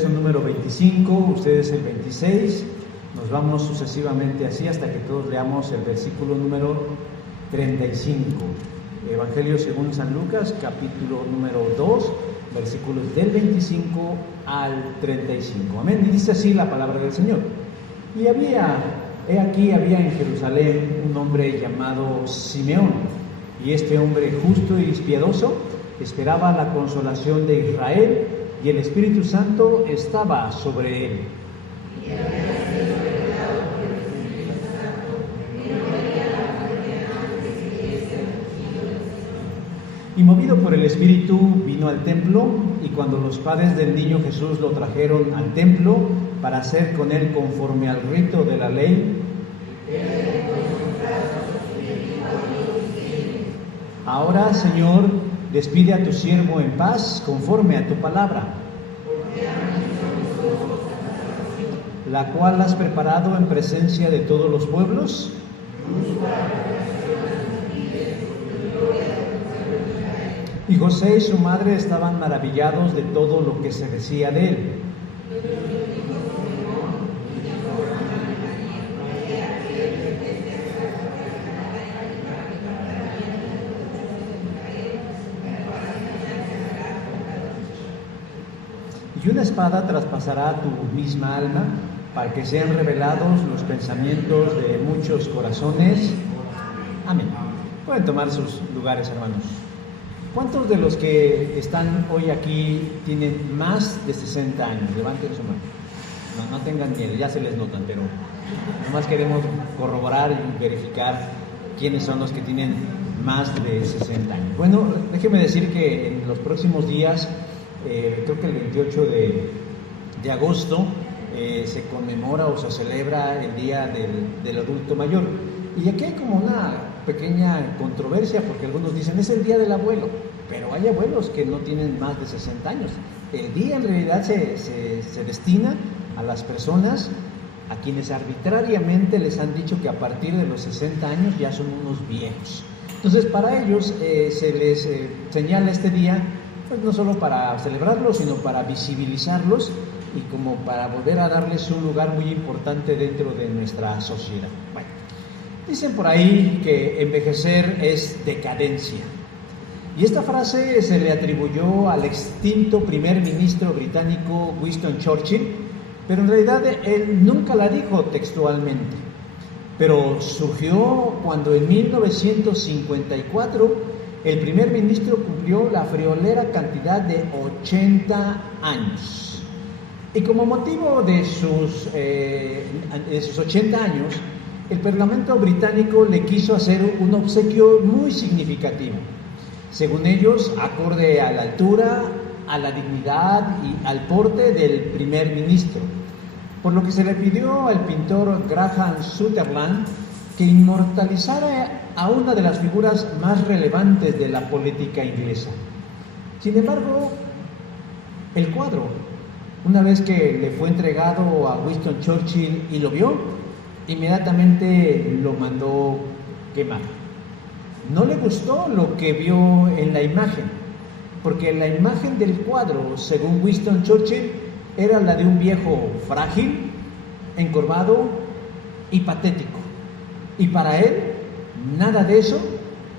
verso número 25, ustedes el 26, nos vamos sucesivamente así hasta que todos leamos el versículo número 35. Evangelio según San Lucas, capítulo número 2, versículos del 25 al 35. Amén. Y dice así la palabra del Señor. Y había en Jerusalén un hombre llamado Simeón, y este hombre justo y piadoso esperaba la consolación de Israel, y el Espíritu Santo estaba sobre él. Y movido por el Espíritu vino al templo, y cuando los padres del niño Jesús lo trajeron al templo para hacer con él conforme al rito de la ley, ahora, Señor, despide a tu siervo en paz conforme a tu palabra, la cual has preparado en presencia de todos los pueblos. Y José y su madre estaban maravillados de todo lo que se decía de él. Y una espada traspasará tu misma alma, para que sean revelados los pensamientos de muchos corazones. Amén. Pueden tomar sus lugares, hermanos. ¿Cuántos de los que están hoy aquí tienen más de 60 años? Levanten su mano. No tengan miedo, ya se les notan, pero nomás queremos corroborar y verificar quiénes son los que tienen más de 60 años. Bueno, déjeme decir que en los próximos días, creo que el 28 de agosto, se conmemora o se celebra el Día del Adulto Mayor. Y aquí hay como una pequeña controversia, porque algunos dicen es el Día del Abuelo, pero hay abuelos que no tienen más de 60 años. El día en realidad se destina a las personas a quienes arbitrariamente les han dicho que a partir de los 60 años ya son unos viejos. Entonces para ellos se les señala este día, pues no solo para celebrarlos, sino para visibilizarlos y como para volver a darles un lugar muy importante dentro de nuestra sociedad. Bueno, dicen por ahí que envejecer es decadencia. Y esta frase se le atribuyó al extinto primer ministro británico Winston Churchill, pero en realidad él nunca la dijo textualmente. Pero surgió cuando en 1954 el primer ministro cumplió la friolera cantidad de 80 años. Y como motivo de sus 80 años, el Parlamento británico le quiso hacer un obsequio muy significativo. Según ellos, acorde a la altura, a la dignidad y al porte del primer ministro. Por lo que se le pidió al pintor Graham Sutherland que inmortalizara a una de las figuras más relevantes de la política inglesa. Sin embargo, el cuadro, una vez que le fue entregado a Winston Churchill y lo vio, inmediatamente lo mandó quemar. No le gustó lo que vio en la imagen, porque la imagen del cuadro, según Winston Churchill, era la de un viejo frágil, encorvado y patético. Y para él, nada de eso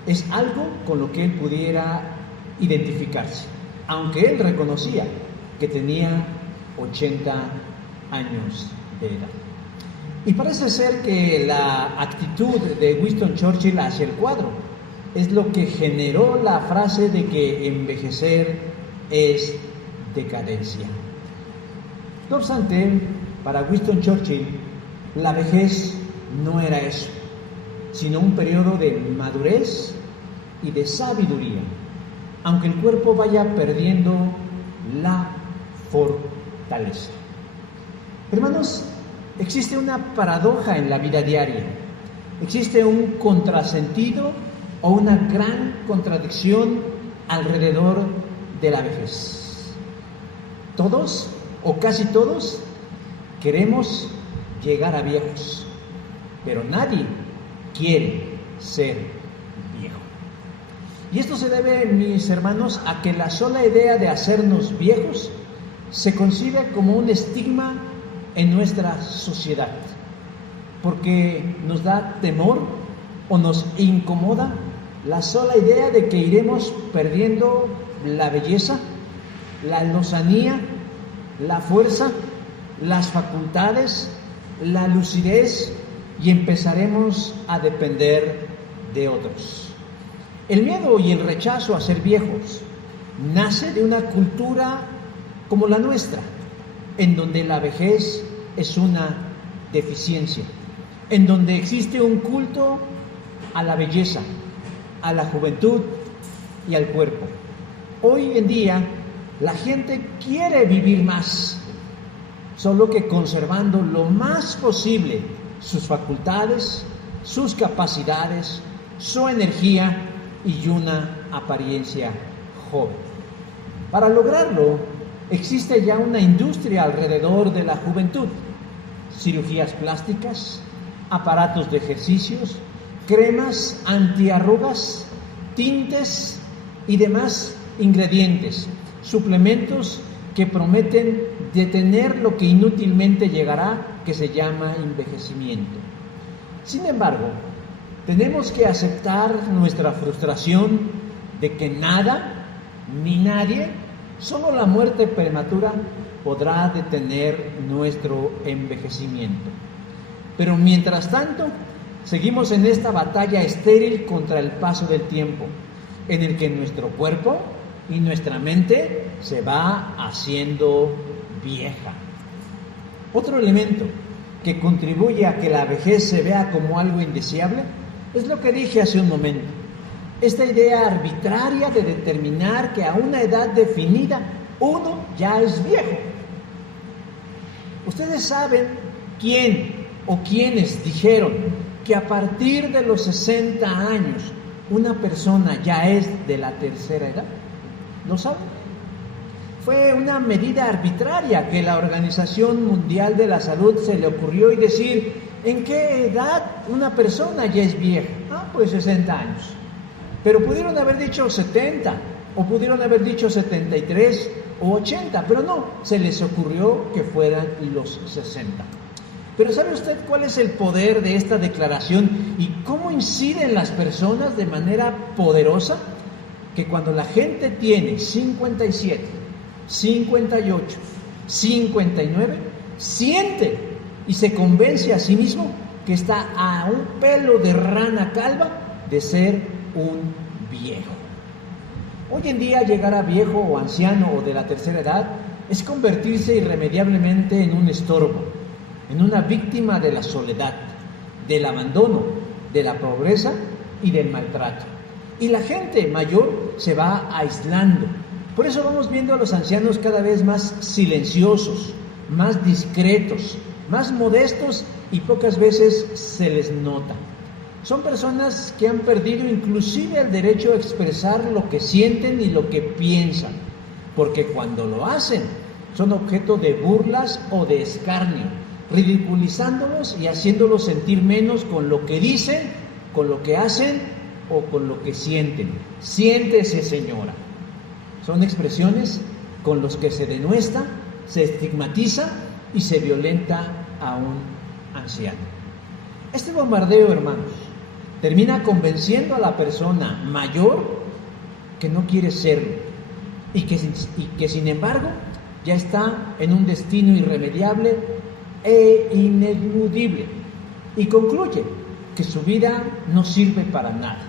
es algo con lo que él pudiera identificarse, aunque él reconocía que tenía 80 años de edad. Y parece ser que la actitud de Winston Churchill hacia el cuadro es lo que generó la frase de que envejecer es decadencia. No obstante, para Winston Churchill, la vejez no era eso, sino un periodo de madurez y de sabiduría, aunque el cuerpo vaya perdiendo la fortaleza. Hermanos, existe una paradoja en la vida diaria, existe un contrasentido o una gran contradicción alrededor de la vejez. Todos, o casi todos, queremos llegar a viejos, pero nadie quiere ser viejo. Y esto se debe, mis hermanos, a que la sola idea de hacernos viejos se concibe como un estigma en nuestra sociedad, porque nos da temor o nos incomoda la sola idea de que iremos perdiendo la belleza, la lozanía, la fuerza, las facultades, la lucidez, y empezaremos a depender de otros. El miedo y el rechazo a ser viejos nace de una cultura como la nuestra, en donde la vejez es una deficiencia, en donde existe un culto a la belleza, a la juventud y al cuerpo. Hoy en día la gente quiere vivir más, solo que conservando lo más posible sus facultades, sus capacidades, su energía y una apariencia joven. Para lograrlo, existe ya una industria alrededor de la juventud: cirugías plásticas, aparatos de ejercicios, cremas antiarrugas, tintes y demás ingredientes, suplementos que prometen detener lo que inútilmente llegará, que se llama envejecimiento. Sin embargo, tenemos que aceptar nuestra frustración de que nada ni nadie, solo la muerte prematura, podrá detener nuestro envejecimiento. Pero mientras tanto, seguimos en esta batalla estéril contra el paso del tiempo, en el que nuestro cuerpo y nuestra mente se va haciendo vieja. Otro elemento que contribuye a que la vejez se vea como algo indeseable es lo que dije hace un momento: esta idea arbitraria de determinar que a una edad definida uno ya es viejo. Ustedes saben quién o quiénes dijeron que a partir de los 60 años una persona ya es de la tercera edad. ¿Lo saben? Fue una medida arbitraria que la Organización Mundial de la Salud se le ocurrió, y decir en qué edad una persona ya es vieja. Pues 60 años. Pero pudieron haber dicho 70, o pudieron haber dicho 73 o 80, pero no, se les ocurrió que fueran los 60. Pero ¿sabe usted cuál es el poder de esta declaración y cómo incide en las personas de manera poderosa? Que cuando la gente tiene 57, 58, 59, siente y se convence a sí mismo que está a un pelo de rana calva de ser un viejo. Hoy en día, llegar a viejo o anciano o de la tercera edad es convertirse irremediablemente en un estorbo, en una víctima de la soledad, del abandono, de la pobreza y del maltrato. Y la gente mayor se va aislando. Por eso vamos viendo a los ancianos cada vez más silenciosos, más discretos, más modestos, y pocas veces se les nota. Son personas que han perdido inclusive el derecho a expresar lo que sienten y lo que piensan, porque cuando lo hacen son objeto de burlas o de escarnio, ridiculizándolos y haciéndolos sentir menos con lo que dicen, con lo que hacen o con lo que sienten. Siéntese, señora. Son expresiones con las que se denuestra, se estigmatiza y se violenta a un anciano. Este bombardeo, hermanos, termina convenciendo a la persona mayor que no quiere serlo y que sin embargo ya está en un destino irremediable e ineludible, y concluye que su vida no sirve para nada,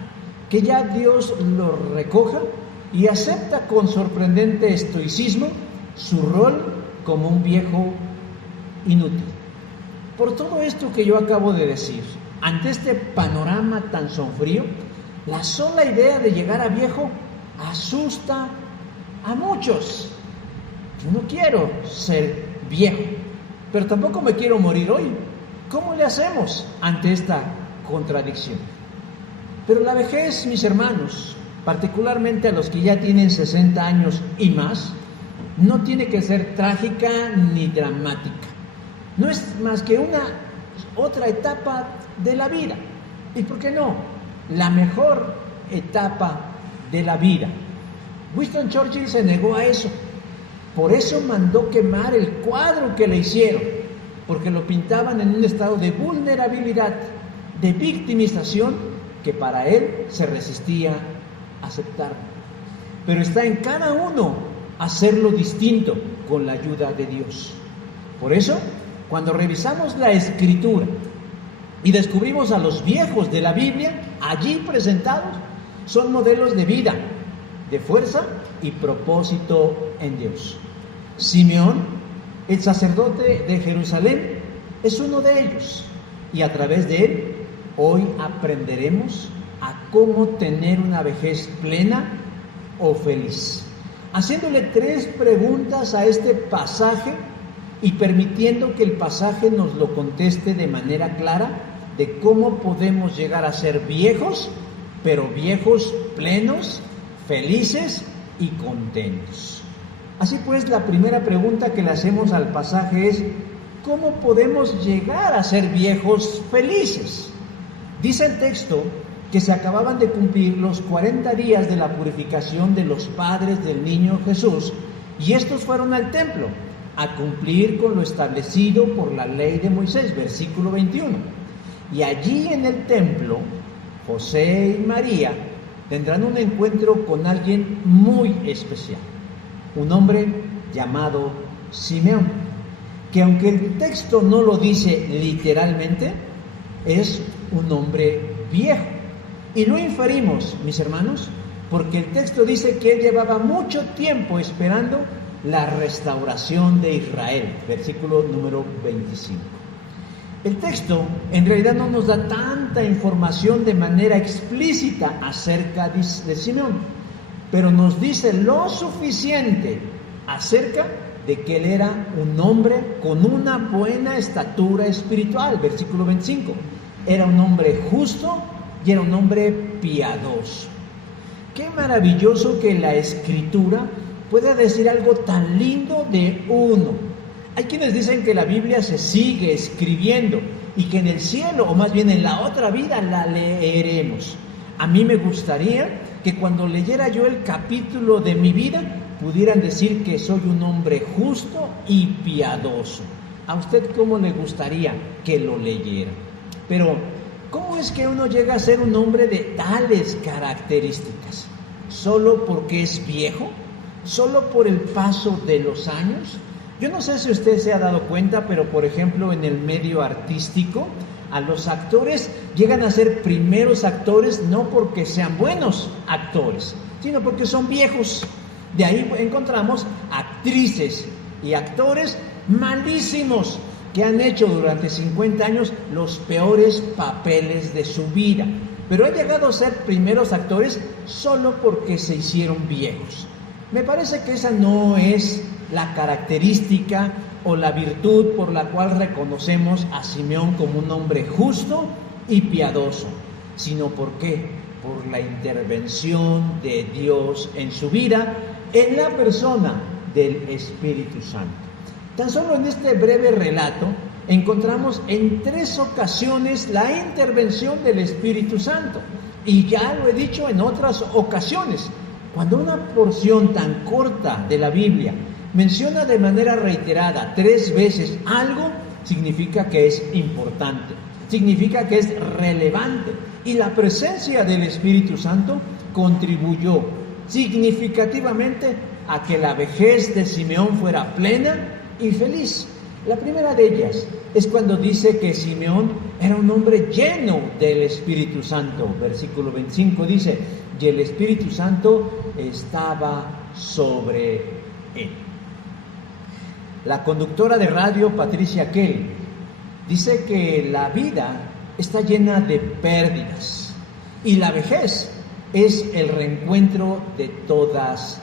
que ya Dios lo recoja, y acepta con sorprendente estoicismo su rol como un viejo inútil. Por todo esto que yo acabo de decir, ante este panorama tan sombrío, la sola idea de llegar a viejo asusta a muchos. Yo no quiero ser viejo, pero tampoco me quiero morir hoy. ¿Cómo le hacemos ante esta contradicción? Pero la vejez, mis hermanos, particularmente a los que ya tienen 60 años y más, no tiene que ser trágica ni dramática. No es más que una otra etapa de la vida. ¿Y por qué no? La mejor etapa de la vida. Winston Churchill se negó a eso. Por eso mandó quemar el cuadro que le hicieron, porque lo pintaban en un estado de vulnerabilidad, de victimización, que para él se resistía a aceptar. Pero está en cada uno hacerlo distinto con la ayuda de Dios. Por eso, cuando revisamos la Escritura y descubrimos a los viejos de la Biblia allí presentados, son modelos de vida, de fuerza y propósito en Dios. Simeón, el sacerdote de Jerusalén, es uno de ellos, y a través de él hoy aprenderemos a cómo tener una vejez plena o feliz, haciéndole 3 preguntas a este pasaje y permitiendo que el pasaje nos lo conteste de manera clara de cómo podemos llegar a ser viejos, pero viejos plenos, felices y contentos. Así pues, la primera pregunta que le hacemos al pasaje es: ¿cómo podemos llegar a ser viejos felices? Dice el texto que se acababan de cumplir los 40 días de la purificación de los padres del niño Jesús, y estos fueron al templo a cumplir con lo establecido por la ley de Moisés, versículo 21. Y allí en el templo, José y María tendrán un encuentro con alguien muy especial, un hombre llamado Simeón, que aunque el texto no lo dice literalmente, es un hombre viejo. Y lo inferimos, mis hermanos, porque el texto dice que él llevaba mucho tiempo esperando la restauración de Israel, versículo número 25. El texto en realidad no nos da tanta información de manera explícita acerca de Simeón, pero nos dice lo suficiente acerca de que él era un hombre con una buena estatura espiritual, versículo 25. Era un hombre justo y era un hombre piadoso. Qué maravilloso que la Escritura pueda decir algo tan lindo de uno. Hay quienes dicen que la Biblia se sigue escribiendo y que en el cielo, o más bien en la otra vida, la leeremos. A mí me gustaría que cuando leyera yo el capítulo de mi vida, pudieran decir que soy un hombre justo y piadoso. ¿A usted cómo le gustaría que lo leyera? Pero, ¿cómo es que uno llega a ser un hombre de tales características? ¿Solo porque es viejo? ¿Solo por el paso de los años? Yo no sé si usted se ha dado cuenta, pero por ejemplo en el medio artístico, a los actores llegan a ser primeros actores no porque sean buenos actores, sino porque son viejos. De ahí encontramos actrices y actores malísimos que han hecho durante 50 años los peores papeles de su vida, pero han llegado a ser primeros actores solo porque se hicieron viejos. Me parece que esa no es la característica o la virtud por la cual reconocemos a Simeón como un hombre justo y piadoso, sino por la intervención de Dios en su vida, en la persona del Espíritu Santo. Tan solo en este breve relato encontramos en 3 ocasiones la intervención del Espíritu Santo, y ya lo he dicho en otras ocasiones. Cuando una porción tan corta de la Biblia menciona de manera reiterada 3 veces algo, significa que es importante, significa que es relevante, y la presencia del Espíritu Santo contribuyó significativamente a que la vejez de Simeón fuera plena y feliz. La primera de ellas es cuando dice que Simeón era un hombre lleno del Espíritu Santo. Versículo 25 dice: y el Espíritu Santo estaba sobre él. La conductora de radio, Patricia Kell, dice que la vida está llena de pérdidas y la vejez es el reencuentro de todas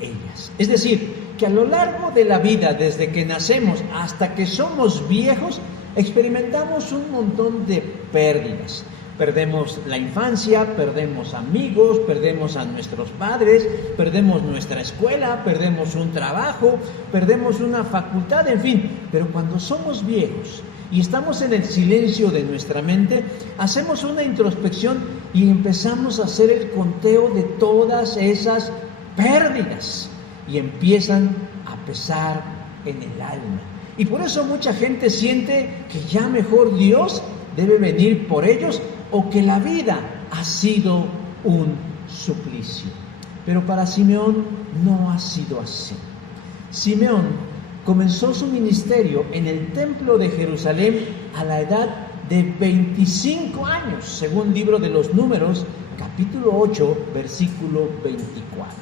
ellas. Es decir, que a lo largo de la vida, desde que nacemos hasta que somos viejos, experimentamos un montón de pérdidas. Perdemos la infancia, perdemos amigos, perdemos a nuestros padres, perdemos nuestra escuela, perdemos un trabajo, perdemos una facultad, en fin. Pero cuando somos viejos y estamos en el silencio de nuestra mente, hacemos una introspección y empezamos a hacer el conteo de todas esas pérdidas, y empiezan a pesar en el alma. Y por eso mucha gente siente que ya mejor Dios debe venir por ellos o que la vida ha sido un suplicio. Pero para Simeón no ha sido así. Simeón comenzó su ministerio en el templo de Jerusalén a la edad de 25 años, según libro de los Números, capítulo 8, versículo 24.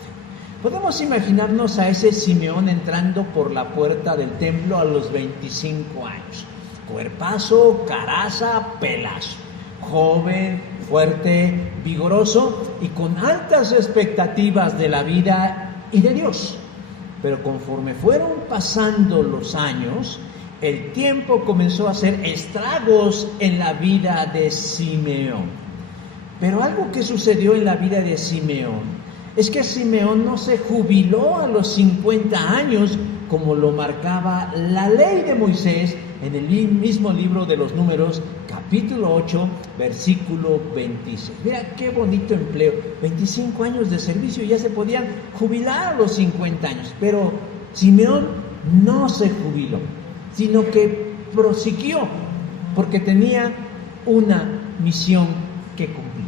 Podemos imaginarnos a ese Simeón entrando por la puerta del templo a los 25 años. Cuerpazo, caraza, pelazo. Joven, fuerte, vigoroso y con altas expectativas de la vida y de Dios. Pero conforme fueron pasando los años, el tiempo comenzó a hacer estragos en la vida de Simeón. Pero algo que sucedió en la vida de Simeón es que Simeón no se jubiló a los 50 años como lo marcaba la ley de Moisés en el mismo libro de los Números, capítulo 8, versículo 26. Mira qué bonito empleo, 25 años de servicio y ya se podían jubilar a los 50 años. Pero Simeón no se jubiló, sino que prosiguió porque tenía una misión que cumplir,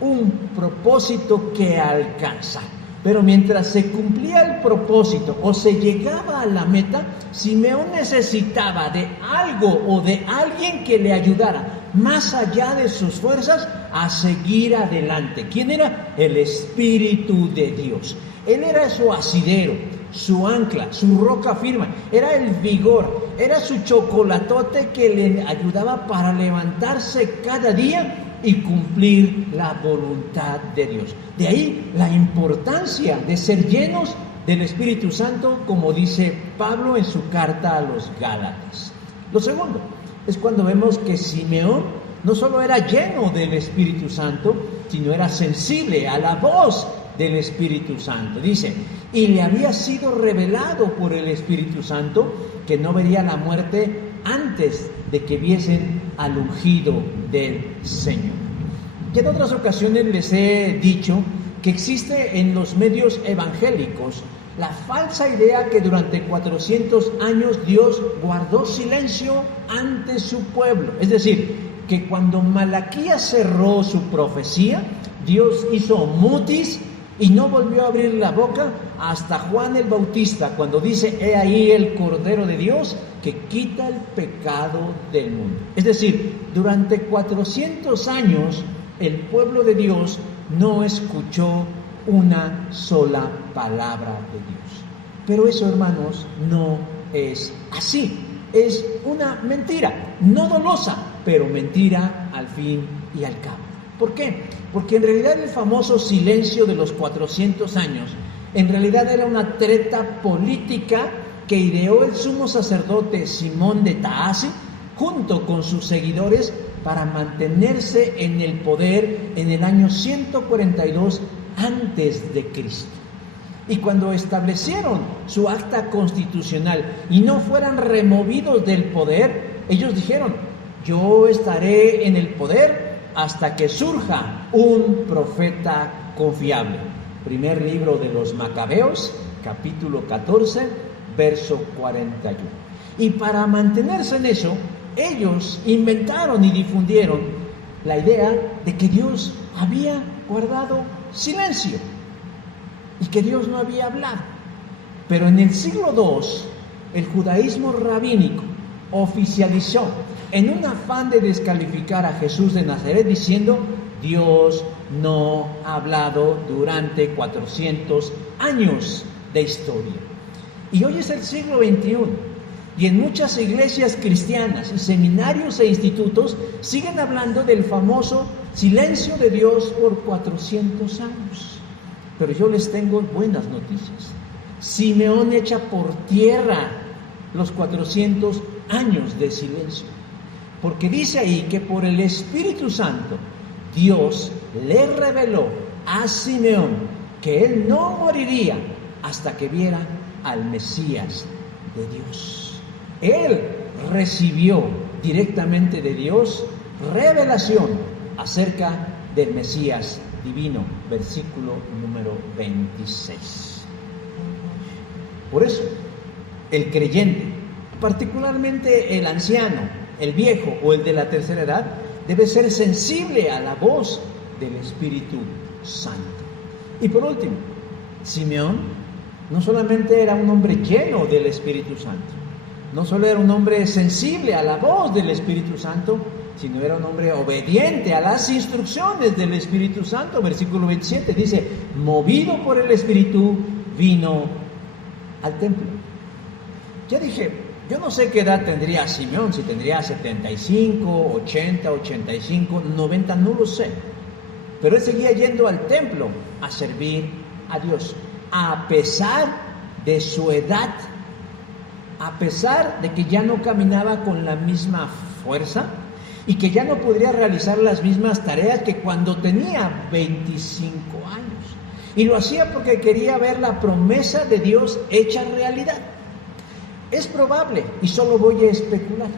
un propósito que alcanzar. Pero mientras se cumplía el propósito o se llegaba a la meta, Simeón necesitaba de algo o de alguien que le ayudara más allá de sus fuerzas a seguir adelante. ¿Quién era? El Espíritu de Dios. Él era su asidero, su ancla, su roca firme, era el vigor, era su chocolatote que le ayudaba para levantarse cada día y cumplir la voluntad de Dios. De ahí la importancia de ser llenos del Espíritu Santo, como dice Pablo en su carta a los Gálatas. Lo segundo es cuando vemos que Simeón no solo era lleno del Espíritu Santo, sino era sensible a la voz del Espíritu Santo. Dice, y le había sido revelado por el Espíritu Santo que no vería la muerte antes de que viesen al ungido del Señor. Y en otras ocasiones les he dicho que existe en los medios evangélicos la falsa idea que durante 400 años Dios guardó silencio ante su pueblo. Es decir, que cuando Malaquías cerró su profecía, Dios hizo mutis y no volvió a abrir la boca hasta Juan el Bautista, cuando dice, he ahí el Cordero de Dios que quita el pecado del mundo. Es decir, durante 400 años el pueblo de Dios no escuchó una sola palabra de Dios. Pero eso, hermanos, no es así. Es una mentira, no dolosa, pero mentira al fin y al cabo. ¿Por qué? Porque en realidad el famoso silencio de los 400 años, en realidad era una treta política que ideó el sumo sacerdote Simón de Taasi junto con sus seguidores para mantenerse en el poder en el año 142 antes de Cristo. Y cuando establecieron su acta constitucional y no fueran removidos del poder, ellos dijeron, yo estaré en el poder hasta que surja un profeta confiable. Primer libro de los Macabeos, capítulo 14, verso 41. Y para mantenerse en eso, ellos inventaron y difundieron la idea de que Dios había guardado silencio y que Dios no había hablado. Pero en el siglo II, el judaísmo rabínico oficializó en un afán de descalificar a Jesús de Nazaret diciendo, Dios no ha hablado durante 400 años de historia. Y hoy es el siglo XXI y en muchas iglesias cristianas y seminarios e institutos siguen hablando del famoso silencio de Dios por 400 años. Pero yo les tengo buenas noticias. Simeón echa por tierra los 400 años de silencio. Porque dice ahí que por el Espíritu Santo Dios le reveló a Simeón que él no moriría hasta que viera al Mesías de Dios. Él recibió directamente de Dios revelación acerca del Mesías divino, versículo número 26. Por eso, el creyente, particularmente el anciano, el viejo o el de la tercera edad, debe ser sensible a la voz del Espíritu Santo. Y por último, Simeón no solamente era un hombre lleno del Espíritu Santo, no solo era un hombre sensible a la voz del Espíritu Santo, sino era un hombre obediente a las instrucciones del Espíritu Santo. Versículo 27 dice, movido por el Espíritu, vino al templo. Ya dije, yo no sé qué edad tendría Simeón, si tendría 75, 80, 85, 90, no lo sé. Pero él seguía yendo al templo a servir a Dios, a pesar de su edad, a pesar de que ya no caminaba con la misma fuerza y que ya no podría realizar las mismas tareas que cuando tenía 25 años. Y lo hacía porque quería ver la promesa de Dios hecha realidad. Es probable, y solo voy a especular,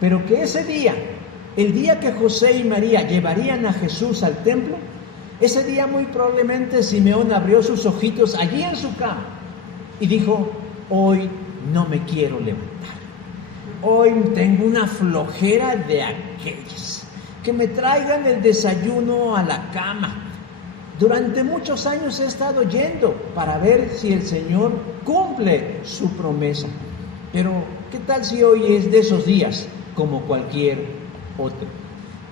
pero que ese día, el día que José y María llevarían a Jesús al templo, ese día muy probablemente Simeón abrió sus ojitos allí en su cama y dijo, hoy no me quiero levantar. Hoy tengo una flojera de aquellas, que me traigan el desayuno a la cama. Durante muchos años he estado yendo para ver si el Señor cumple su promesa. Pero, ¿qué tal si hoy es de esos días como cualquier otro?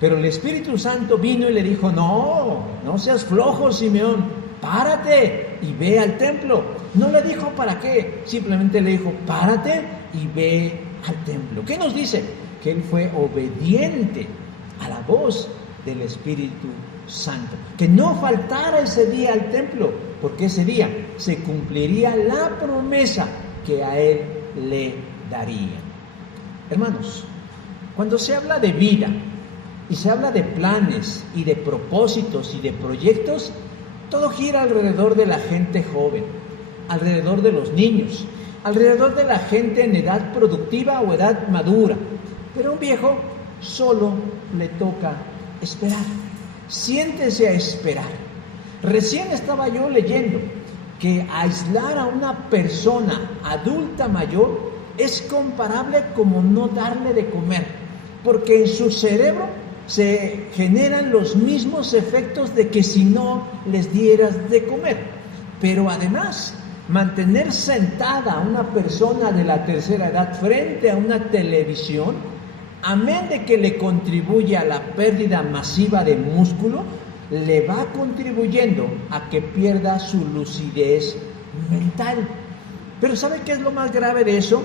Pero el Espíritu Santo vino y le dijo, no seas flojo, Simeón, párate y ve al templo. No le dijo para qué, simplemente le dijo, párate y ve al templo. ¿Qué nos dice? Que él fue obediente a la voz del Espíritu Santo, que no faltara ese día al templo, porque ese día se cumpliría la promesa que a él le daría. Hermanos, cuando se habla de vida y se habla de planes y de propósitos y de proyectos, todo gira alrededor de la gente joven, alrededor de los niños, alrededor de la gente en edad productiva o edad madura. Pero a un viejo solo le toca esperar. Siéntese a esperar. Recién estaba yo leyendo que aislar a una persona adulta mayor es comparable como no darle de comer, porque en su cerebro se generan los mismos efectos de que si no les dieras de comer. Pero además, mantener sentada a una persona de la tercera edad frente a una televisión, amén de que le contribuye a la pérdida masiva de músculo, le va contribuyendo a que pierda su lucidez mental. Pero ¿sabe qué es lo más grave de eso?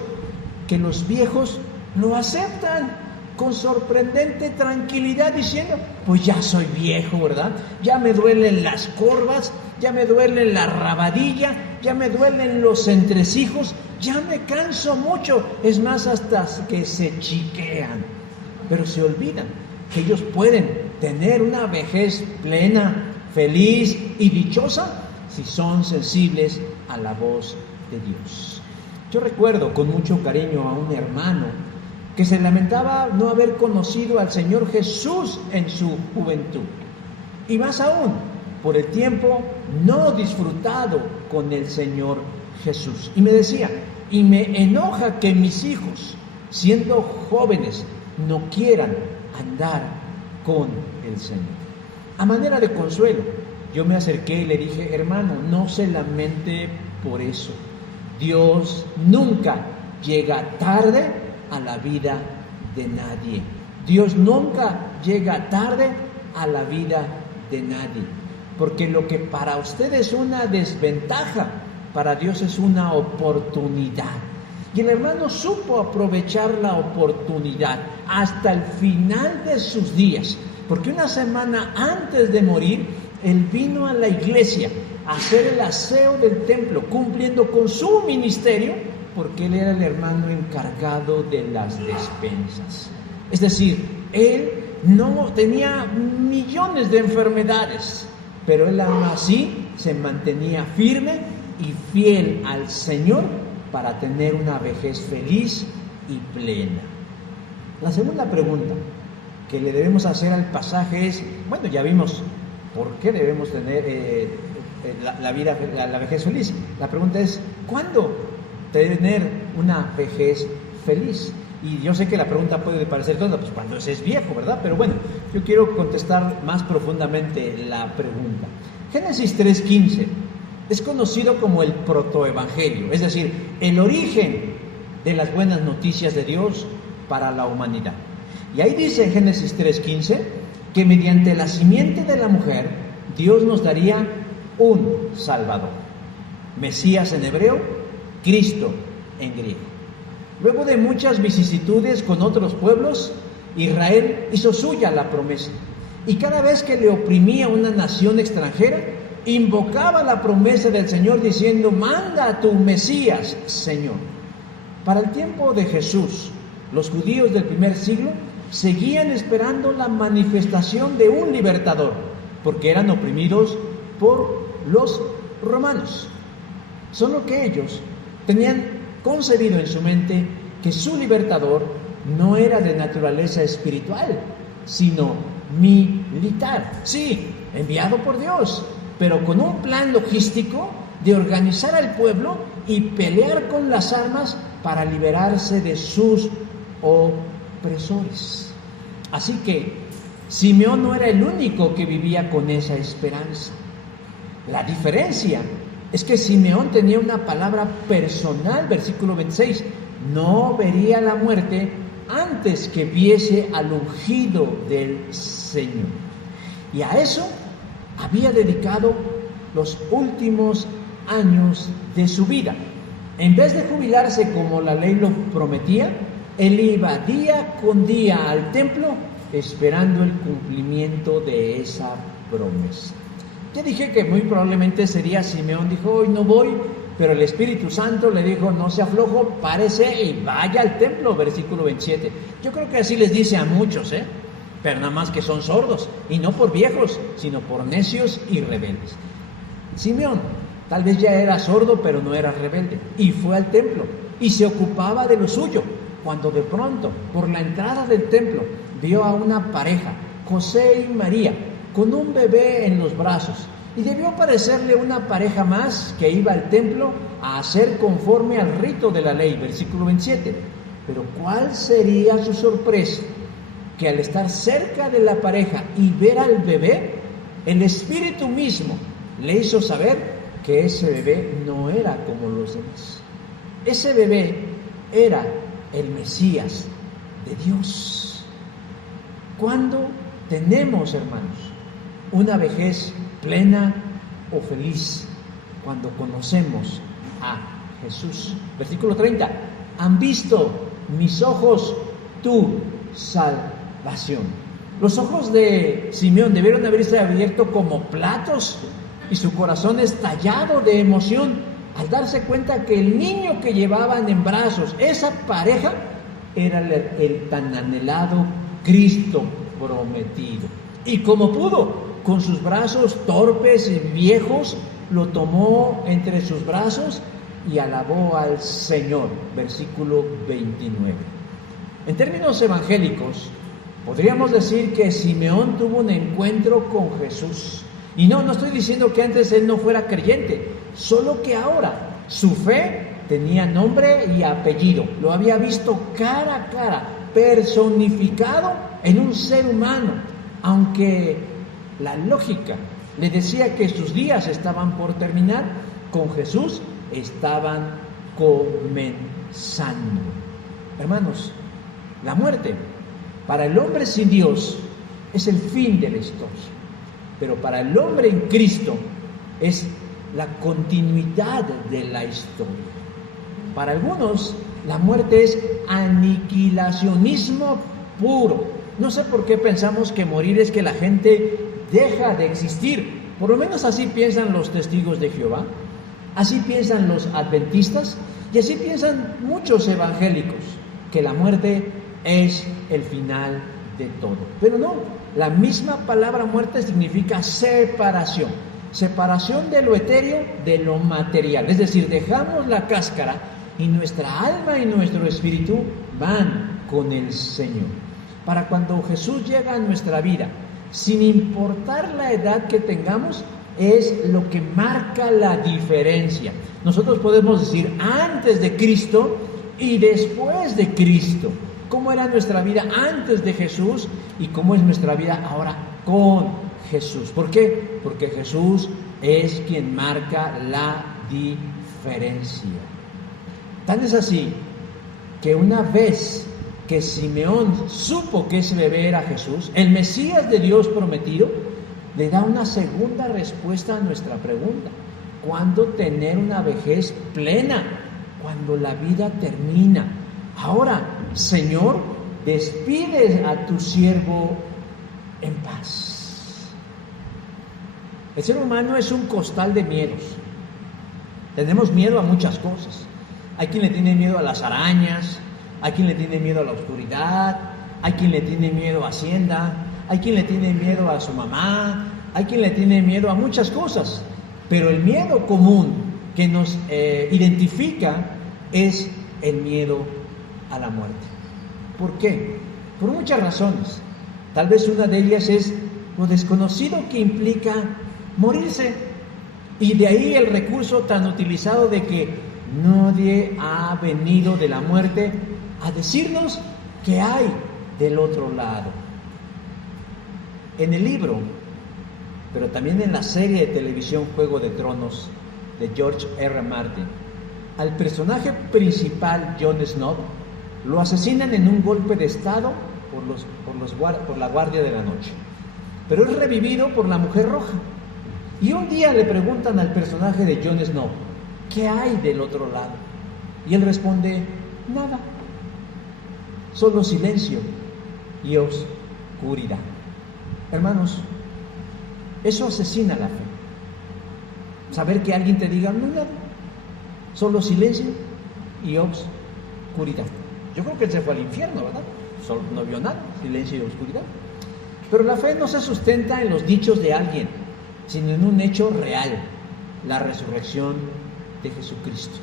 Que los viejos lo aceptan con sorprendente tranquilidad, diciendo, pues ya soy viejo, ¿verdad? Ya me duelen las corvas, ya me duelen la rabadilla, ya me duelen los entresijos, ya me canso mucho, es más, hasta que se chiquean. Pero se olvidan que ellos pueden tener una vejez plena, feliz y dichosa si son sensibles a la voz de Dios. Yo recuerdo con mucho cariño a un hermano que se lamentaba no haber conocido al Señor Jesús en su juventud, y más aún por el tiempo no disfrutado con el Señor Jesús. Y me decía, y me enoja que mis hijos, siendo jóvenes, no quieran andar con el Señor. A manera de consuelo, yo me acerqué y le dije, hermano, no se lamente por eso. Dios nunca llega tarde a la vida de nadie. Dios nunca llega tarde a la vida de nadie. Porque lo que para usted es una desventaja, para Dios es una oportunidad. Y el hermano supo aprovechar la oportunidad hasta el final de sus días. Porque una semana antes de morir, él vino a la iglesia a hacer el aseo del templo, cumpliendo con su ministerio, porque él era el hermano encargado de las despensas. Es decir, él no tenía millones de enfermedades, pero él aún así se mantenía firme y fiel al Señor para tener una vejez feliz y plena. La segunda pregunta que le debemos hacer al pasaje es, bueno, ya vimos por qué debemos tener la vejez feliz. La pregunta es, ¿cuándo tener una vejez feliz? Y yo sé que la pregunta puede parecer tonta, pues cuando se es viejo, ¿verdad? Pero bueno, yo quiero contestar más profundamente la pregunta. Génesis 3:15 es conocido como el protoevangelio, es decir, el origen de las buenas noticias de Dios para la humanidad. Y ahí dice en Génesis 3:15 que mediante la simiente de la mujer, Dios nos daría un Salvador. Mesías en hebreo, Cristo en griego. Luego de muchas vicisitudes con otros pueblos, Israel hizo suya la promesa. Y cada vez que le oprimía una nación extranjera, invocaba la promesa del Señor diciendo: manda a tu Mesías, Señor. Para el tiempo de Jesús, los judíos del primer siglo seguían esperando la manifestación de un libertador, porque eran oprimidos por los romanos. Solo que ellos tenían concebido en su mente que su libertador no era de naturaleza espiritual, sino militar. Sí, enviado por Dios, pero con un plan logístico de organizar al pueblo y pelear con las armas para liberarse de sus opresores. Así que Simeón no era el único que vivía con esa esperanza. La diferencia es que Simeón tenía una palabra personal, versículo 26, no vería la muerte antes que viese al ungido del Señor. Y a eso había dedicado los últimos años de su vida. En vez de jubilarse como la ley lo prometía, él iba día con día al templo esperando el cumplimiento de esa promesa. Ya dije que muy probablemente sería Simeón, dijo: hoy no voy, pero el Espíritu Santo le dijo: no se aflojo, párese y vaya al templo, versículo 27. Yo creo que así les dice a muchos, pero nada más que son sordos, y no por viejos, sino por necios y rebeldes. Simeón tal vez ya era sordo, pero no era rebelde, y fue al templo, y se ocupaba de lo suyo, cuando de pronto, por la entrada del templo, vio a una pareja, José y María, con un bebé en los brazos, y debió parecerle una pareja más que iba al templo a hacer conforme al rito de la ley, versículo 27. Pero ¿cuál sería su sorpresa? Que al estar cerca de la pareja y ver al bebé, el Espíritu mismo le hizo saber que ese bebé no era como los demás. Ese bebé era el Mesías de Dios. ¿Cuándo tenemos, hermanos, una vejez plena o feliz? Cuando conocemos a Jesús. Versículo 30. Han visto mis ojos tu salvación. Los ojos de Simeón debieron haberse abierto como platos y su corazón estallado de emoción al darse cuenta que el niño que llevaban en brazos, esa pareja, era el tan anhelado Cristo prometido. Y como pudo, con sus brazos torpes y viejos, lo tomó entre sus brazos y alabó al Señor. Versículo 29. En términos evangélicos, podríamos decir que Simeón tuvo un encuentro con Jesús. Y no estoy diciendo que antes él no fuera creyente, solo que ahora su fe tenía nombre y apellido. Lo había visto cara a cara, personificado en un ser humano, aunque la lógica le decía que sus días estaban por terminar, con Jesús estaban comenzando. Hermanos, la muerte para el hombre sin Dios es el fin de la historia, pero para el hombre en Cristo es la continuidad de la historia. Para algunos, la muerte es aniquilacionismo puro. No sé por qué pensamos que morir es que la gente deja de existir. Por lo menos así piensan los testigos de Jehová, así piensan los adventistas y así piensan muchos evangélicos, que la muerte es el final de todo. Pero no, la misma palabra muerte significa separación. Separación de lo etéreo de lo material. Es decir, dejamos la cáscara y nuestra alma y nuestro espíritu van con el Señor. Para cuando Jesús llega a nuestra vida, sin importar la edad que tengamos, es lo que marca la diferencia. Nosotros podemos decir antes de Cristo y después de Cristo. ¿Cómo era nuestra vida antes de Jesús y cómo es nuestra vida ahora con Jesús? ¿Por qué? Porque Jesús es quien marca la diferencia. Tan es así que una vez que Simeón supo que ese bebé era Jesús, el Mesías de Dios prometido, le da una segunda respuesta a nuestra pregunta. ¿Cuándo tener una vejez plena? Cuando la vida termina. Ahora, Señor, despide a tu siervo en paz. El ser humano es un costal de miedos. Tenemos miedo a muchas cosas. Hay quien le tiene miedo a las arañas, hay quien le tiene miedo a la oscuridad, hay quien le tiene miedo a Hacienda, hay quien le tiene miedo a su mamá, hay quien le tiene miedo a muchas cosas. Pero el miedo común que nos identifica es el miedo a la muerte. ¿Por qué? Por muchas razones. Tal vez una de ellas es lo desconocido que implica morirse. Y de ahí el recurso tan utilizado de que nadie ha venido de la muerte a decirnos qué hay del otro lado. En el libro, pero también en la serie de televisión Juego de Tronos de George R. Martin, al personaje principal, Jon Snow, lo asesinan en un golpe de estado por la Guardia de la Noche. Pero es revivido por la Mujer Roja. Y un día le preguntan al personaje de Jon Snow, ¿qué hay del otro lado? Y él responde, nada, solo silencio y oscuridad. Hermanos, eso asesina la fe. Saber que alguien te diga, no, nada, solo silencio y oscuridad. Yo creo que él se fue al infierno, ¿verdad? Solo no vio nada, silencio y oscuridad. Pero la fe no se sustenta en los dichos de alguien, sino en un hecho real, la resurrección de Jesucristo.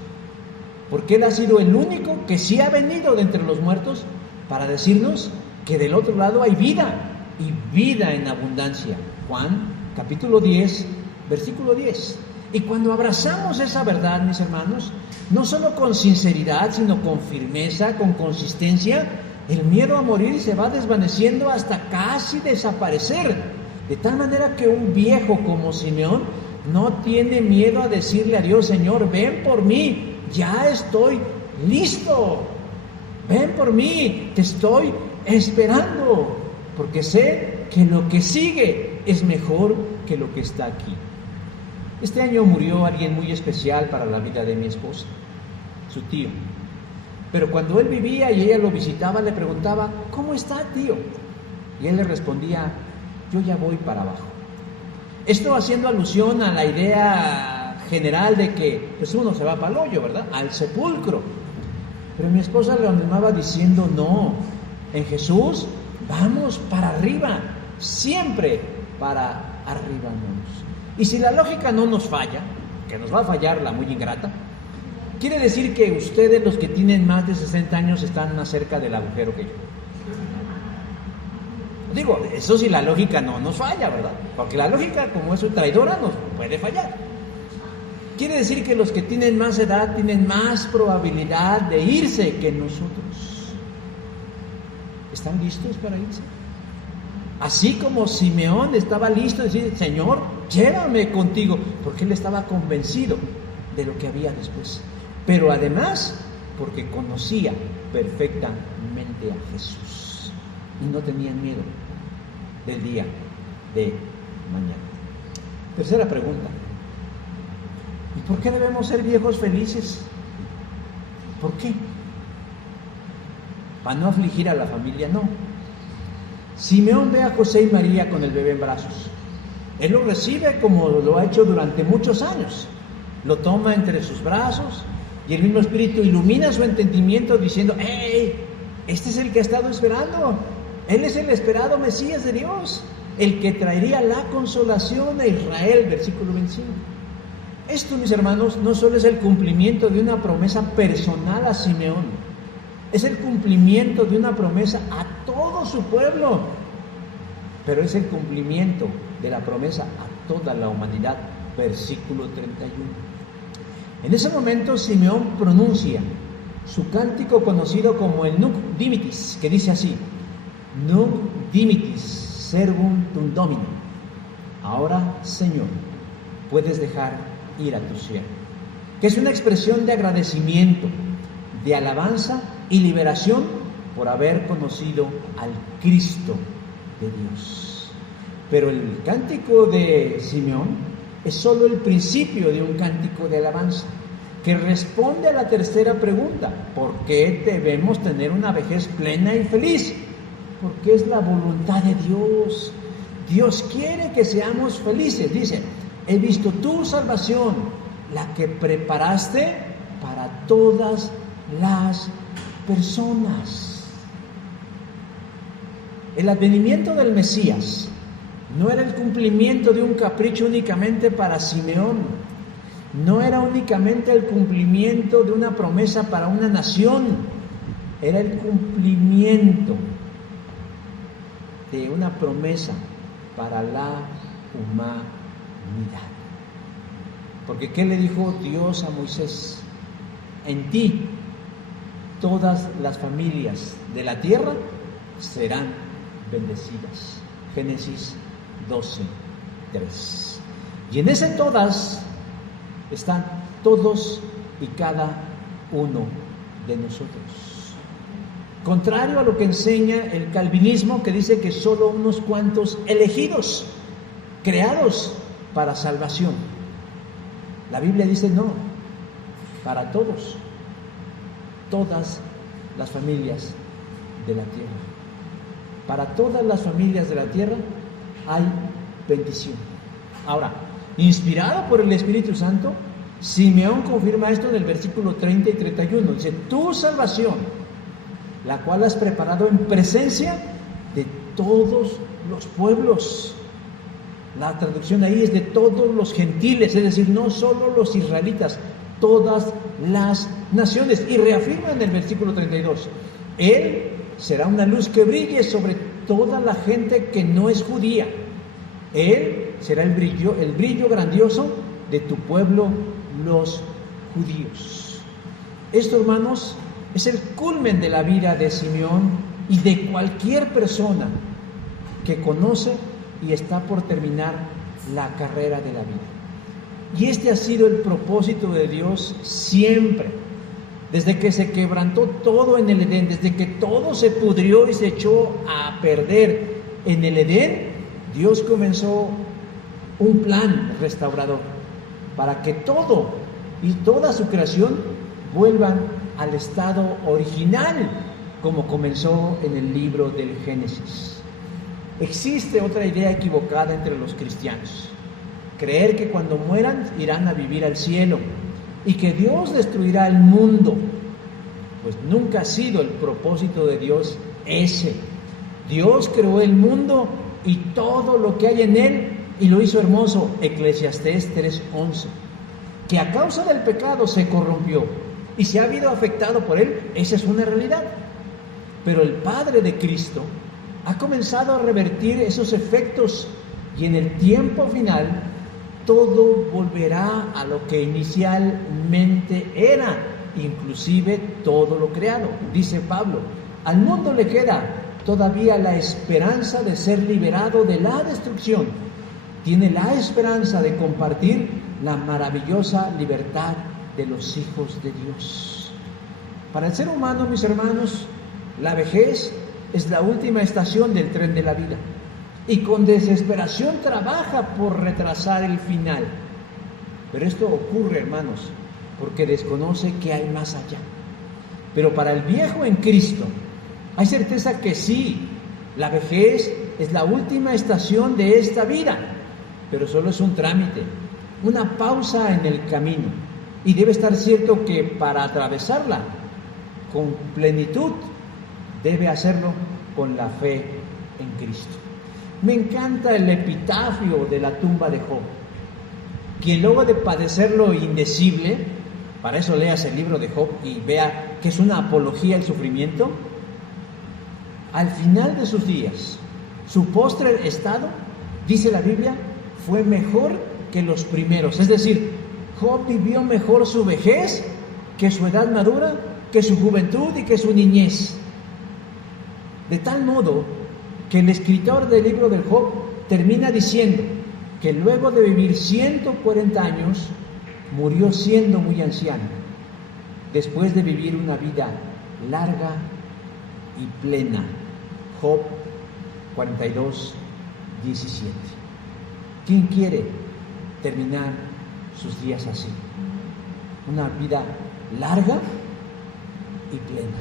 Porque Él ha sido el único que sí ha venido de entre los muertos para decirnos que del otro lado hay vida, y vida en abundancia. Juan, capítulo 10, versículo 10. Y cuando abrazamos esa verdad, mis hermanos, no solo con sinceridad, sino con firmeza, con consistencia, el miedo a morir se va desvaneciendo hasta casi desaparecer. De tal manera que un viejo como Simeón no tiene miedo a decirle a Dios, Señor, ven por mí, ya estoy listo. Ven por mí, te estoy esperando, porque sé que lo que sigue es mejor que lo que está aquí. Este año murió alguien muy especial para la vida de mi esposa, su tío. Pero cuando él vivía y ella lo visitaba, le preguntaba, ¿cómo está, tío? Y él le respondía, yo ya voy para abajo. Esto haciendo alusión a la idea general de que pues uno se va para el hoyo, ¿verdad? Al sepulcro. Pero mi esposa le animaba diciendo, no, en Jesús vamos para arriba, siempre para arriba vamos. Y si la lógica no nos falla, que nos va a fallar la muy ingrata, quiere decir que ustedes, los que tienen más de 60 años, están más cerca del agujero que yo. Digo, eso si la lógica no nos falla, ¿verdad? Porque la lógica, como es traidora, nos puede fallar. Quiere decir que los que tienen más edad tienen más probabilidad de irse que nosotros. ¿Están listos para irse? Así como Simeón estaba listo de decir, Señor, llévame contigo, porque él estaba convencido de lo que había después. Pero además, porque conocía perfectamente a Jesús y no tenían miedo del día de mañana. Tercera pregunta. ¿Y por qué debemos ser viejos felices? ¿Por qué? ¿Para no afligir a la familia? No. Simeón ve a José y María con el bebé en brazos. Él lo recibe como lo ha hecho durante muchos años. Lo toma entre sus brazos y el mismo Espíritu ilumina su entendimiento diciendo, ¡hey! Este es el que ha estado esperando. Él es el esperado Mesías de Dios, el que traería la consolación a Israel, versículo 25. Esto, mis hermanos, no solo es el cumplimiento de una promesa personal a Simeón, es el cumplimiento de una promesa a todo su pueblo, pero es el cumplimiento de la promesa a toda la humanidad. Versículo 31. En ese momento Simeón pronuncia su cántico conocido como el Nunc Dimittis, que dice así: Nunc Dimittis servum tuum Domini. Ahora, Señor, puedes dejar ir a tu siervo. Que es una expresión de agradecimiento, de alabanza y liberación por haber conocido al Cristo de Dios. Pero el cántico de Simeón es solo el principio de un cántico de alabanza que responde a la tercera pregunta: ¿por qué debemos tener una vejez plena y feliz? Porque es la voluntad de Dios. Dios quiere que seamos felices. Dice: he visto tu salvación, la que preparaste para todas las personas. El advenimiento del Mesías no era el cumplimiento de un capricho únicamente para Simeón, no era únicamente el cumplimiento de una promesa para una nación, era el cumplimiento de una promesa para la humanidad. Porque ¿qué le dijo Dios a Moisés? En ti todas las familias de la tierra serán bendecidas. Génesis 12:3. Y en ese todas están todos y cada uno de nosotros. Contrario a lo que enseña el calvinismo, que dice que solo unos cuantos elegidos, creados para salvación. La Biblia dice no, para todos, todas las familias de la tierra. Para todas las familias de la tierra hay bendición. Ahora, inspirado por el Espíritu Santo, Simeón confirma esto en el versículo 30 y 31. Dice: tu salvación, la cual has preparado en presencia de todos los pueblos. La traducción ahí es de todos los gentiles, es decir, no solo los israelitas, todas las naciones. Y reafirma en el versículo 32: Él será una luz que brille sobre toda la gente que no es judía. Él será el brillo grandioso de tu pueblo, los judíos. Esto, hermanos, es el culmen de la vida de Simeón y de cualquier persona que conoce y está por terminar la carrera de la vida. Y este ha sido el propósito de Dios siempre, desde que se quebrantó todo en el Edén, desde que todo se pudrió y se echó a perder en el Edén. Dios comenzó un plan restaurador para que todo y toda su creación vuelvan al estado original, como comenzó en el libro del Génesis. Existe otra idea equivocada entre los cristianos: creer que cuando mueran irán a vivir al cielo y que Dios destruirá el mundo. Pues nunca ha sido el propósito de Dios ese. Dios creó el mundo y todo lo que hay en él, y lo hizo hermoso. Eclesiastés 3:11. Que a causa del pecado se corrompió y se ha habido afectado por él, esa es una realidad. Pero el Padre de Cristo ha comenzado a revertir esos efectos, y en el tiempo final todo volverá a lo que inicialmente era, inclusive todo lo creado. Dice Pablo: al mundo le queda todavía la esperanza de ser liberado de la destrucción. Tiene la esperanza de compartir la maravillosa libertad de los hijos de Dios. Para el ser humano, mis hermanos, la vejez es la última estación del tren de la vida, y con desesperación trabaja por retrasar el final. Pero esto ocurre, hermanos, porque desconoce que hay más allá. Pero para el viejo en Cristo hay certeza que sí, la vejez es la última estación de esta vida, pero solo es un trámite, una pausa en el camino, y debe estar cierto que para atravesarla con plenitud debe hacerlo con la fe en Cristo. Me encanta el epitafio de la tumba de Job, quien luego de padecer lo indecible, para eso leas el libro de Job y vea que es una apología al sufrimiento, al final de sus días, su postrer estado, dice la Biblia, fue mejor que los primeros. Es decir, Job vivió mejor su vejez que su edad madura, que su juventud y que su niñez. De tal modo que el escritor del libro del Job termina diciendo que luego de vivir 140 años, murió siendo muy anciano, después de vivir una vida larga y plena. Job 42, 17. ¿Quién quiere terminar sus días así? Una vida larga y plena.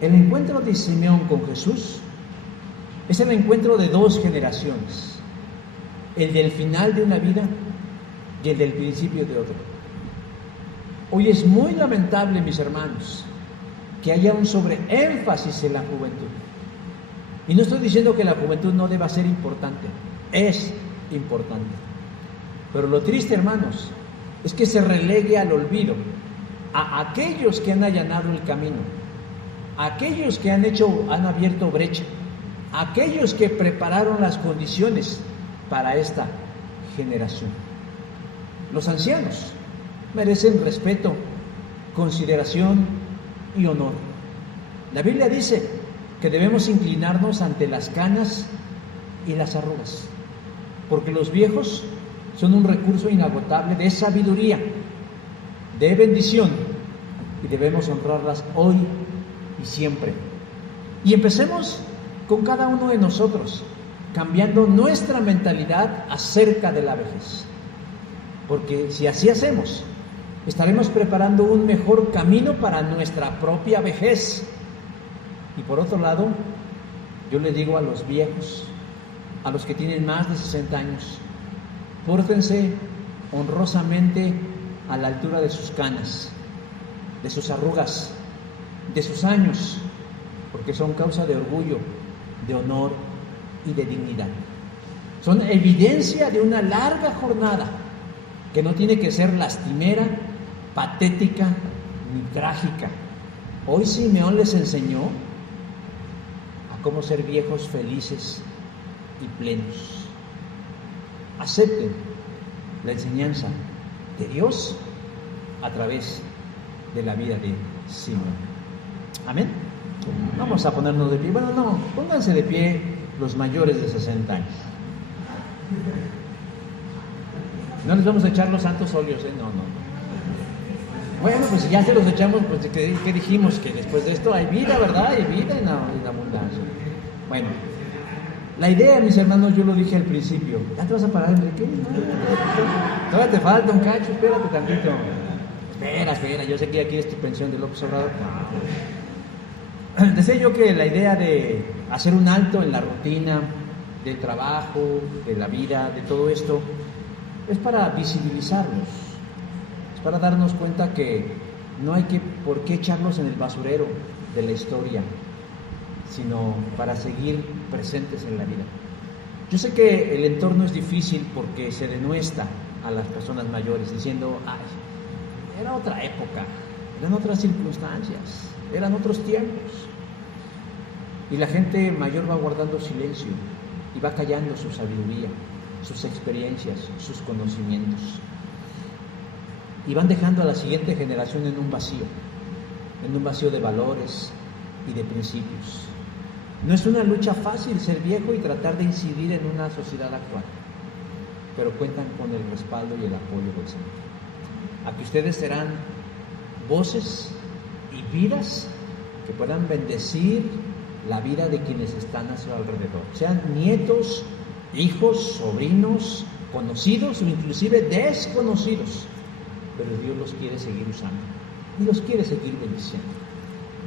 El encuentro de Simeón con Jesús es el encuentro de dos generaciones, el del final de una vida y el del principio de otra. Hoy es muy lamentable, mis hermanos, que haya un sobreénfasis en la juventud. Y no estoy diciendo que la juventud no deba ser importante, es importante. Pero lo triste, hermanos, es que se relegue al olvido a aquellos que han allanado el camino, a aquellos que han abierto brecha, a aquellos que prepararon las condiciones para esta generación. Los ancianos merecen respeto, consideración y honor. La Biblia dice que debemos inclinarnos ante las canas y las arrugas, porque los viejos son un recurso inagotable de sabiduría, de bendición, y debemos honrarlas hoy y siempre. Y empecemos con cada uno de nosotros, cambiando nuestra mentalidad acerca de la vejez, porque si así hacemos, estaremos preparando un mejor camino para nuestra propia vejez. Y por otro lado, yo le digo a los viejos, a los que tienen más de 60 años, pórtense honrosamente a la altura de sus canas, de sus arrugas, de sus años, porque son causa de orgullo, de honor y de dignidad. Son evidencia de una larga jornada que no tiene que ser lastimera, patética ni trágica. Hoy Simeón les enseñó a cómo ser viejos felices y plenos. Acepten la enseñanza de Dios a través de la vida de Simeón. Amén. Vamos a ponernos de pie. Bueno, no, pónganse de pie los mayores de 60 años. No les vamos a echar los santos óleos, ¿eh? No. Bueno, pues si ya se los echamos, pues ¿qué dijimos? Que después de esto hay vida, ¿verdad? Hay vida en la abundancia. Bueno, la idea, mis hermanos, yo lo dije al principio. ¿Ya te vas a parar, Enrique? No, todavía te falta un cacho, espérate tantito. Espera, yo sé que ya quieres tu pensión de López Obrador. Decía yo que la idea de hacer un alto en la rutina del trabajo, de la vida, de todo esto, es para visibilizarlos, es para darnos cuenta que no hay por qué echarlos en el basurero de la historia, sino para seguir presentes en la vida. Yo sé que el entorno es difícil porque se denuestra a las personas mayores diciendo, ay, era otra época, eran otras circunstancias, eran otros tiempos. Y la gente mayor va guardando silencio y va callando su sabiduría, sus experiencias, sus conocimientos. Y van dejando a la siguiente generación en un vacío de valores y de principios. No es una lucha fácil ser viejo y tratar de incidir en una sociedad actual, pero cuentan con el respaldo y el apoyo del Señor. Aquí ustedes serán voces y vidas que puedan bendecir la vida de quienes están a su alrededor, sean nietos, hijos, sobrinos, conocidos o inclusive desconocidos, pero Dios los quiere seguir usando y los quiere seguir bendiciendo.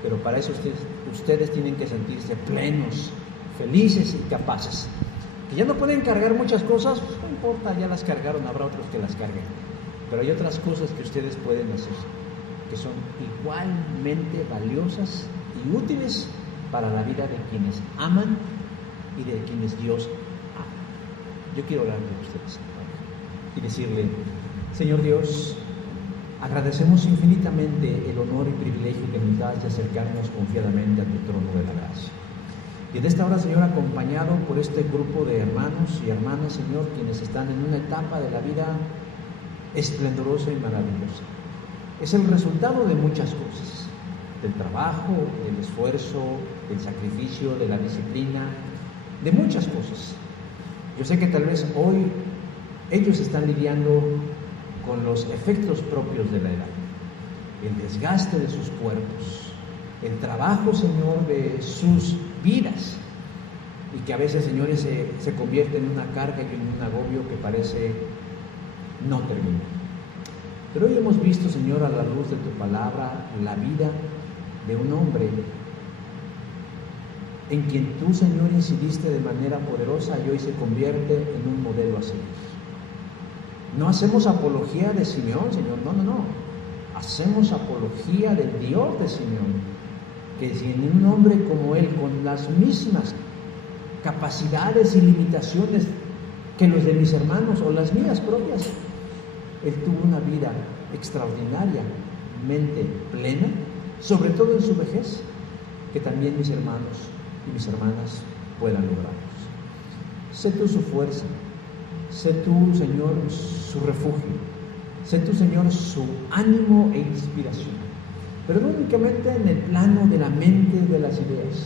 Pero para eso ustedes tienen que sentirse plenos, felices y capaces. Que ya no pueden cargar muchas cosas, pues no importa, ya las cargaron, habrá otros que las carguen. Pero hay otras cosas que ustedes pueden hacer, que son igualmente valiosas y útiles para la vida de quienes aman y de quienes Dios ama. Yo quiero orar por ustedes y decirle, Señor Dios, agradecemos infinitamente el honor y privilegio que nos das de acercarnos confiadamente a tu trono de la gracia. Y en esta hora, Señor, acompañado por este grupo de hermanos y hermanas, Señor, quienes están en una etapa de la vida esplendorosa y maravillosa. Es el resultado de muchas cosas, del trabajo, del esfuerzo, del sacrificio, de la disciplina, de muchas cosas. Yo sé que tal vez hoy ellos están lidiando con los efectos propios de la edad, el desgaste de sus cuerpos, el trabajo, Señor, de sus vidas, y que a veces, señores, se convierte en una carga y en un agobio que parece no terminar. Pero hoy hemos visto, Señor, a la luz de tu palabra, la vida de un hombre en quien tú, Señor, incidiste de manera poderosa y hoy se convierte en un modelo a seguir. No hacemos apología de Simeón, Señor, no. Hacemos apología del Dios de Simeón, que si en un hombre como él, con las mismas capacidades y limitaciones que los de mis hermanos o las mías propias, él tuvo una vida extraordinariamente plena, sobre todo en su vejez, que también mis hermanos y mis hermanas puedan lograrlos. Sé tú su fuerza, sé tú, Señor, su refugio, sé tú, Señor, su ánimo e inspiración, pero no únicamente en el plano de la mente y de las ideas,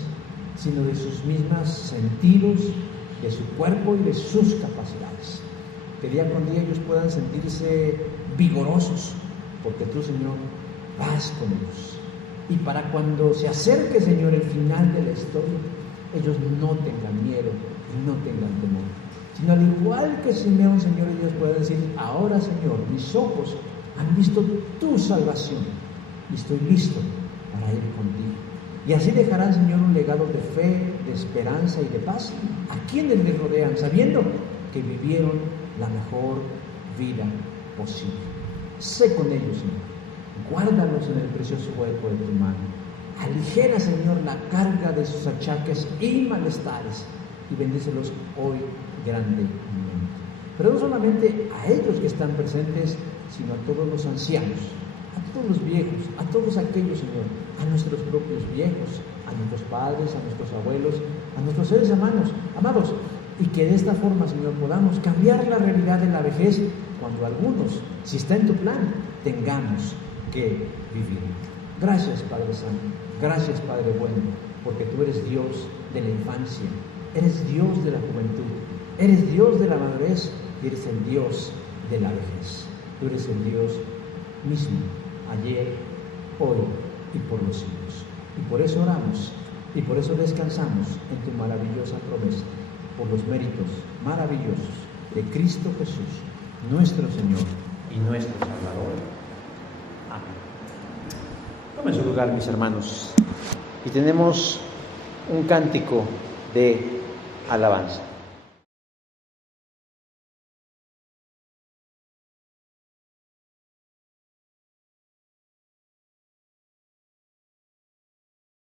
sino de sus mismos sentidos, de su cuerpo y de sus capacidades. Que día con día ellos puedan sentirse vigorosos, porque tú, Señor, vas con ellos. Y para cuando se acerque, Señor, el final de la historia, ellos no tengan miedo y no tengan temor, sino al igual que Simeón, Señor, ellos pueden decir: ahora, Señor, mis ojos han visto tu salvación y estoy listo para ir contigo. Y así dejarán, Señor, un legado de fe, de esperanza y de paz a quienes les rodean, sabiendo que vivieron la mejor vida posible. Sé con ellos, Señor. Guárdalos en el precioso hueco de tu mano. Aligera, Señor, la carga de sus achaques y malestares y bendícelos hoy grandemente. Pero no solamente a ellos que están presentes, sino a todos los ancianos, a todos los viejos, a todos aquellos, Señor, a nuestros propios viejos, a nuestros padres, a nuestros abuelos, a nuestros seres amados, y que de esta forma, Señor, podamos cambiar la realidad de la vejez cuando algunos, si está en tu plan, tengamos que vivir. Gracias, Padre Santo, gracias, Padre bueno, porque tú eres Dios de la infancia, eres Dios de la juventud, eres Dios de la madurez y eres el Dios de la vejez. Tú eres el Dios mismo, ayer, hoy y por los siglos. Y por eso oramos y por eso descansamos en tu maravillosa promesa, por los méritos maravillosos de Cristo Jesús, nuestro Señor y nuestro Salvador. Amén. Tomen su lugar, mis hermanos, y tenemos un cántico de alabanza.